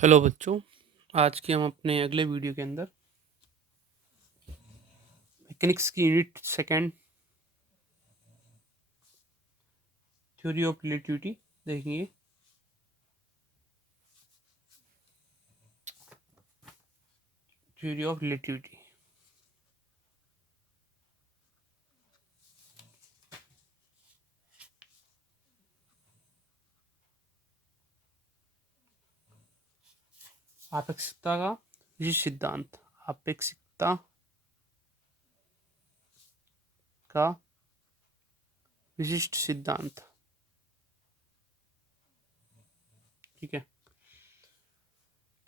Hello बच्चों, आज के हम अपने अगले वीडियो के अंदर मैकेनिक्स की unit second theory of relativity देखेंगे। थ्योरी ऑफ रिलेटिविटी आपेक्षिकता का विशिष्ट सिद्धांत। आपेक्षिकता का विशिष्ट सिद्धांत। ठीक है,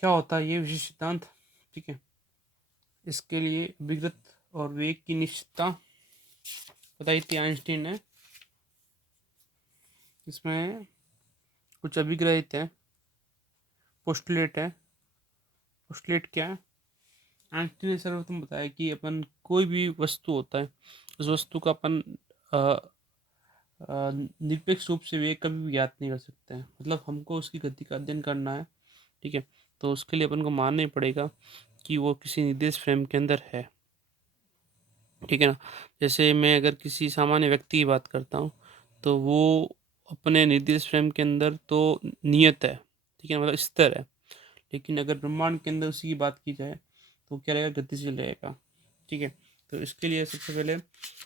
क्या होता है ये विशिष्ट सिद्धांत? ठीक है, इसके लिए विकृत और वेग की निश्चितता बताई थी आइंस्टीन ने। इसमें कुछ अभिग्रहित है, पोस्टुलेट है। पोस्टुलेट क्या है? आइंस्टीन ने सर्वप्रथम बताया कि अपन कोई भी वस्तु होता है, उस वस्तु का अपन निरपेक्ष रूप से वेग कभी भी ज्ञात नहीं कर सकते हैं। मतलब हमको उसकी गति का अध्ययन करना है। ठीक है, तो उसके लिए अपन को मानना ही पड़ेगा कि वो किसी निर्देश फ्रेम के अंदर है। ठीक है ना। जैसे मैं अगर किसी सामान्य व्यक्ति की बात करता हूँ तो वो अपने निर्देश फ्रेम के अंदर तो नियत है। ठीक है, मतलब स्थिर है। लेकिन अगर ब्रह्मांड के अंदर उसी की बात की जाए तो क्या रहेगा? गतिशील रहेगा। ठीक है, तो इसके लिए सबसे पहले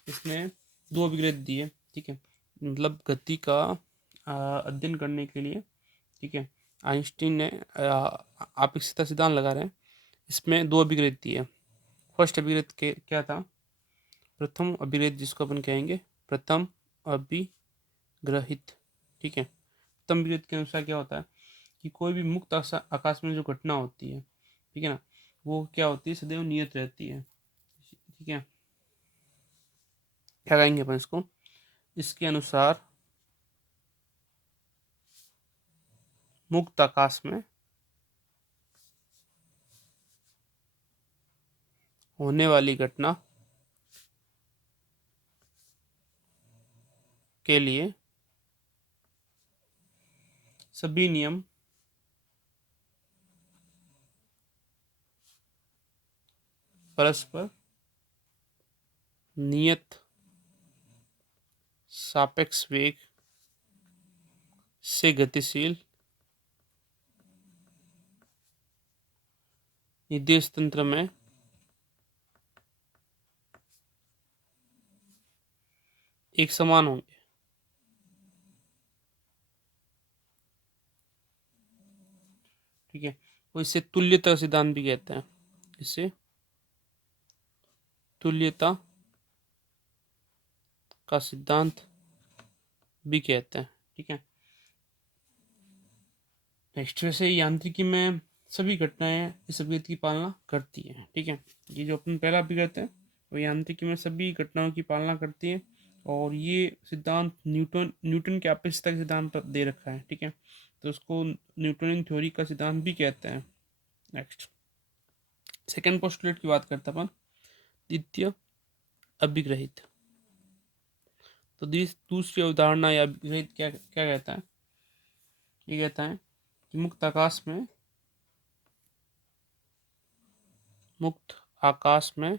इसने दो अभिग्रह दिए। ठीक है, मतलब गति का अध्ययन करने के लिए। ठीक है, आइंस्टीन ने आपेक्षिकता सिद्धांत लगा रहे हैं। इसमें दो अभिग्रह दिए। फर्स्ट अभिग्रह के क्या था? प्रथम अभिग्रह, जिसको अपन कहेंगे प्रथम अभिग्रहित। ठीक है, प्रथम अभिग्रह के अनुसार क्या होता है कि कोई भी मुक्त आकाश में जो घटना होती है, ठीक है ना, वो क्या होती है? सदैव नियत रहती है। ठीक है, क्या कहेंगे अपन इसको? इसके अनुसार मुक्त आकाश में होने वाली घटना के लिए सभी नियम परस्पर नियत सापेक्ष वेग से गतिशील निर्देश तंत्र में एक समान होंगे। ठीक है, वो इसे तुल्यता सिद्धांत भी कहते हैं। इसे तुल्यता का सिद्धांत भी कहते हैं। ठीक है, नेक्स्ट, वैसे यांत्रिकी में सभी घटनाएं इस अभिव्यक्ति की पालना करती हैं। ठीक है, ये जो अपन पहला अभिव्यक्ति है वो यांत्रिकी में सभी घटनाओं की पालना करती है। और ये सिद्धांत न्यूटन न्यूटन के आपेक्षिकता के सिद्धांत पर दे रखा है। ठीक है, तो उसको न्यूटनियन थ्योरी का सिद्धांत भी कहते हैं। नेक्स्ट, सेकेंड पोस्टुलेट की बात करते हैं अपन, द्वितीय अभिग्रहित। तो दूसरी अवधारणा या अभिग्रहित क्या क्या कहता है? ये कहता है कि मुक्त आकाश में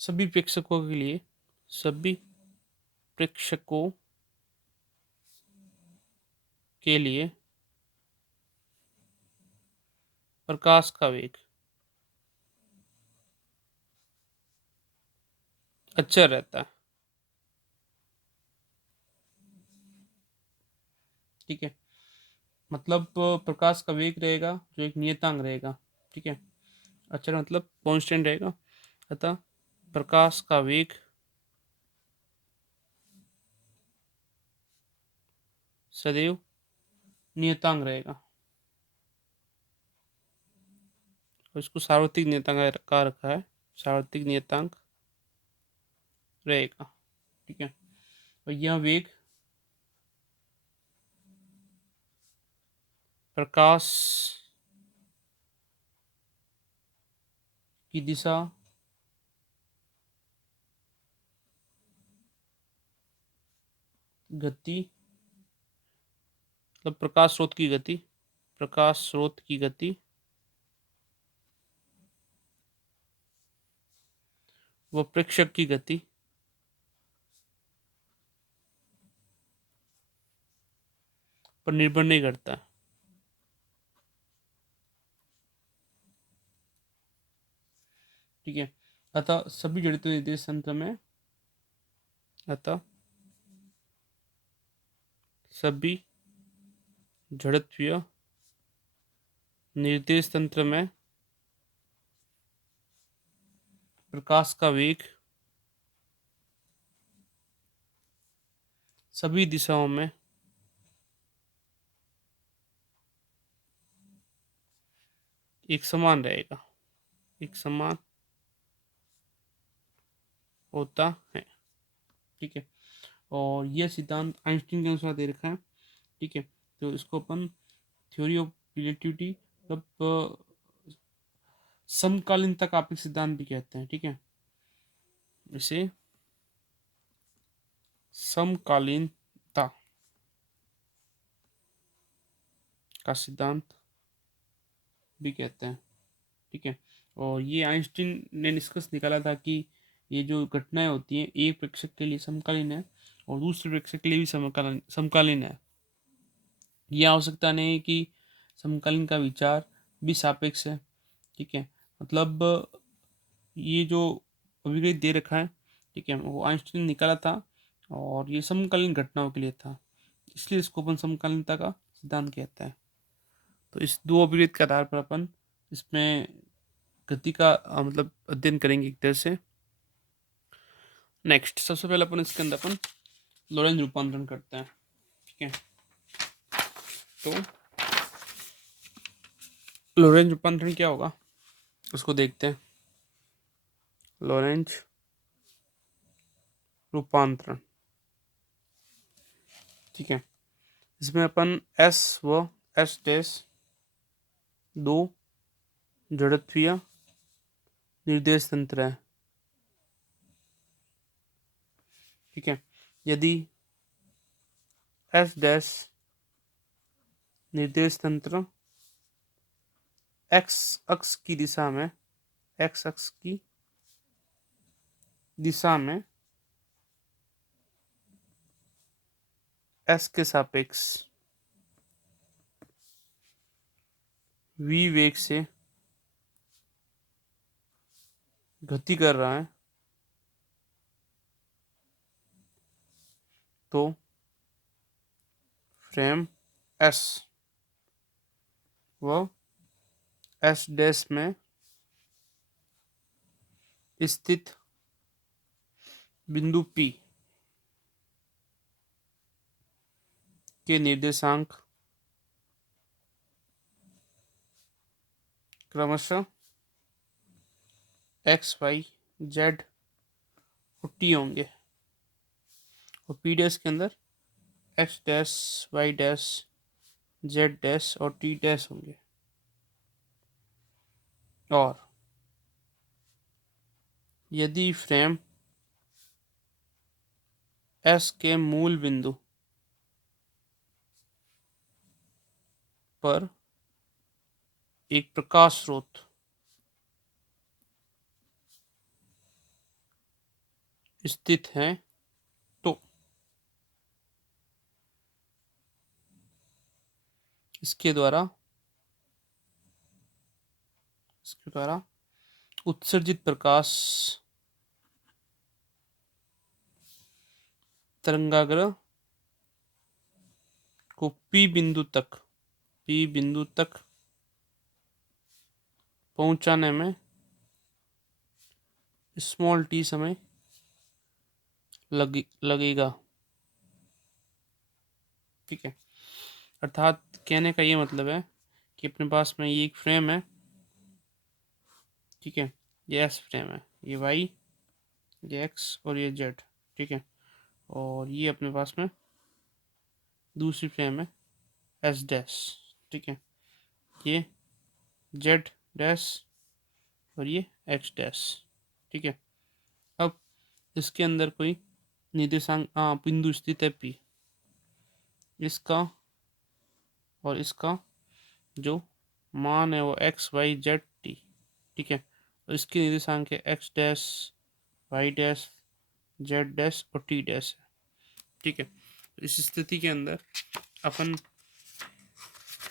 सभी प्रेक्षकों के लिए सभी प्रेक्षकों के लिए प्रकाश का वेग अच्छा रहता है। ठीक है, मतलब प्रकाश का वेग रहेगा जो एक नियतांक रहेगा। ठीक है, अच्छा मतलब कांस्टेंट रहेगा। अतः प्रकाश का वेग सदैव नियतांक रहेगा और इसको सार्वत्रिक नियतांक का रखा है। सार्वत्रिक नियतांक रहेगा। ठीक है, और यह वेग प्रकाश की दिशा गति मतलब प्रकाश स्रोत की गति, प्रकाश स्रोत की गति व प्रेक्षक की गति पर निर्भर नहीं करता। ठीक है। अतः सभी जड़त्व निर्देश तंत्र में, अतः सभी जड़त्वीय निर्देश तंत्र में प्रकाश का वेग सभी दिशाओं में एक समान रहेगा, एक समान होता है। ठीक है। और यह सिद्धांत आइंस्टीन के अनुसार दे रखा है। ठीक है। तो इसको अपन थ्योरी ऑफ रिलेटिविटी, मतलब समकालीनता का आपके सिद्धांत भी कहते हैं। ठीक है। इसे समकालीनता का सिद्धांत भी कहते हैं। ठीक है। और ये आइंस्टीन ने निष्कर्ष निकाला था कि ये जो घटनाएं होती हैं एक प्रेक्षक के लिए समकालीन है और दूसरे प्रेक्षक के लिए भी समकालीन समकालीन है। यह आवश्यकता नहीं है कि समकालीन का विचार भी सापेक्ष है। ठीक है। मतलब ये जो अभिव्यक्ति दे रखा है, ठीक है, वो आइंस्टीन ने निकाला था और ये समकालीन घटनाओं के लिए था, इसलिए इसको अपन समकालीनता का सिद्धांत कहता है। तो इस दो अभिव्यक्ति के आधार पर अपन इसमें गति का मतलब अध्ययन करेंगे एक तरह से। नेक्स्ट सबसे पहले अपन इसके अंदर अपन लोरेंज रूपांतरण करते हैं। ठीक है। तो लोरेंज रूपांतरण क्या होगा उसको देखते हैं। लोरेंज रूपांतरण, ठीक है, इसमें अपन एस व एस डैश दो जड़त्वीय निर्देश तंत्र है। ठीक है। यदि एस डैश निर्देश तंत्र एक्स अक्ष की दिशा में, एक्स अक्ष की दिशा में एस के सापेक्ष वी वेग से गति कर रहा है तो फ्रेम एस व एस डैश में स्थित बिंदु P के निर्देशांक क्रमशः एक्स वाई जेड और टी होंगे और पी डैश के अंदर X dash Y dash Z dash और टी डैश होंगे। और यदि फ्रेम एस के मूल बिंदु पर एक प्रकाश स्रोत स्थित है तो इसके द्वारा उत्सर्जित प्रकाश तरंगाग्र को पी बिंदु तक पहुंचाने में स्मॉल टी समय लगेगा। ठीक है। अर्थात कहने का ये मतलब है कि अपने पास में ये एक फ्रेम है। ठीक है। ये एस फ्रेम है, ये वाई, ये एक्स और ये जेड। ठीक है। और ये अपने पास में दूसरी फ्रेम है एस डैश। ठीक है। ये जेड डैश और ये एक्स डैश। ठीक है। अब इसके अंदर कोई निर्देशांक बिंदु स्थित है P, इसका और इसका जो मान है वो एक्स वाई जेड टी, ठीक है। और इसके निर्देशांक है X dash Y dash Z dash और टी डैश है, ठीक है। इस स्थिति के अंदर अपन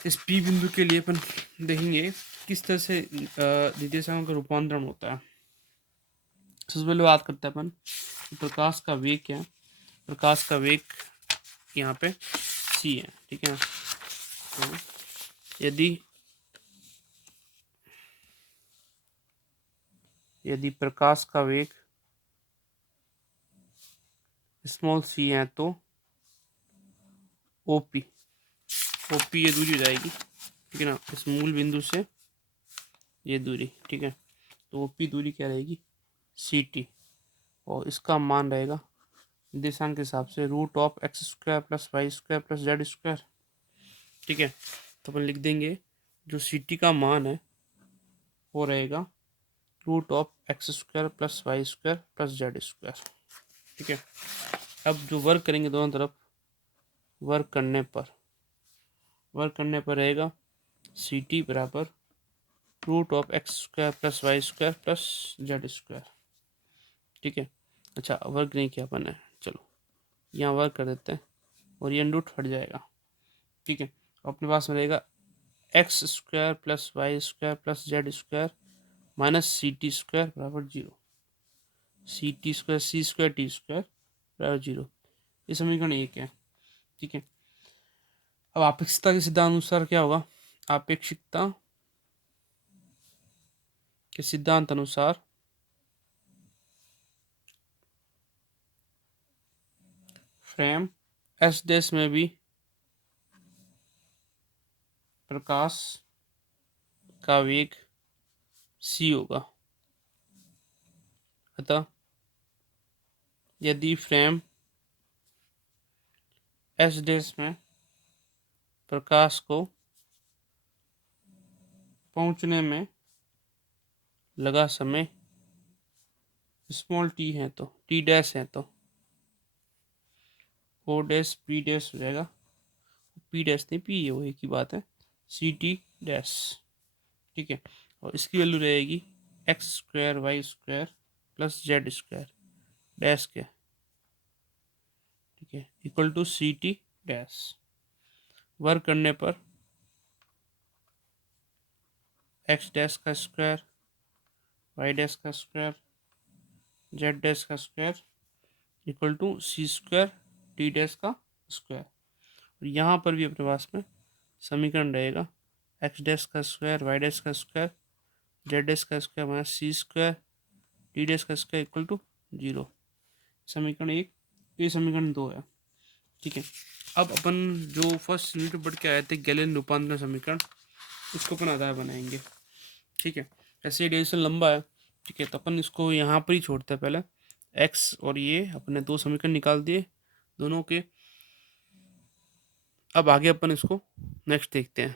इस पी बिंदु के लिए अपन देखेंगे किस तरह से निर्देशांक का रूपांतरण होता है। सबसे पहले बात करते हैं अपन प्रकाश का वेग क्या है। प्रकाश का वेग यहाँ पे c है, ठीक है। तो यदि प्रकाश का वेग स्मॉल c है तो ओपी ये दूरी हो जाएगी, ठीक है ना, इस मूल बिंदु से ये दूरी, ठीक है। तो ओपी दूरी क्या रहेगी, सी टी, और इसका मान रहेगा निर्देशांक के हिसाब से √(x²+ y² + z²), ठीक है। तो अपन लिख देंगे जो सी टी का मान है वो रहेगा √(x² + y² + z², ठीक है। अब जो वर्क करेंगे दोनों तरफ, वर्क करने पर रहेगा सी टी बराबर √(x² + y² + z², ठीक है। अच्छा, वर्क नहीं किया अपन ने, चलो यहाँ वर्क कर देते हैं और ये अंडूट हट जाएगा, ठीक है। अपने पास में रहेगा x² + y² + z² minus CT² बराबर 0, CT² C² T² बराबर 0। ये समीकरण 1 है, ठीक है। अब आपेक्षिकता के सिद्धांत अनुसार क्या होगा, आपेक्षिकता के सिद्धांत अनुसार फ्रेम एस डैश में भी प्रकाश का वेग c होगा। अतः यदि फ्रेम एस डैश में प्रकाश को पहुंचने में लगा समय स्मॉल टी है तो टी डैश है तो ओ डैश पी डैश हो जाएगा, पी डैश नहीं पी है वो एक ही बात है, सी टी डैश, ठीक है। और इसकी वैल्यू रहेगी x² y² + z² डैश के, ठीक है, equal to C T dash. Work करने पर x डैश का स्क्वायर, y डैश का स्क्वायर, z डैश का square equal to c² T dash का स्क्वायर। और यहाँ पर भी अपने पास में समीकरण रहेगा x डैश का स्क्वायर, y डैश का स्क्वायर, z डैश का square minus c² T dash का स्क्वायर इक्वल टू 0। समीकरण 1, ये समीकरण 2 है, ठीक है। अब अपन जो फर्स्ट यूनिट पढ़ के आए थे गैलेन रूपांतरण समीकरण, उसको अपन आधार बनाएंगे, ठीक है। ऐसे डेरिवेशन लंबा है, ठीक है, तो अपन इसको यहाँ पर ही छोड़ते हैं पहले। x और ये अपने दो समीकरण निकाल दिए दोनों के। अब आगे अपन इसको नेक्स्ट देखते हैं।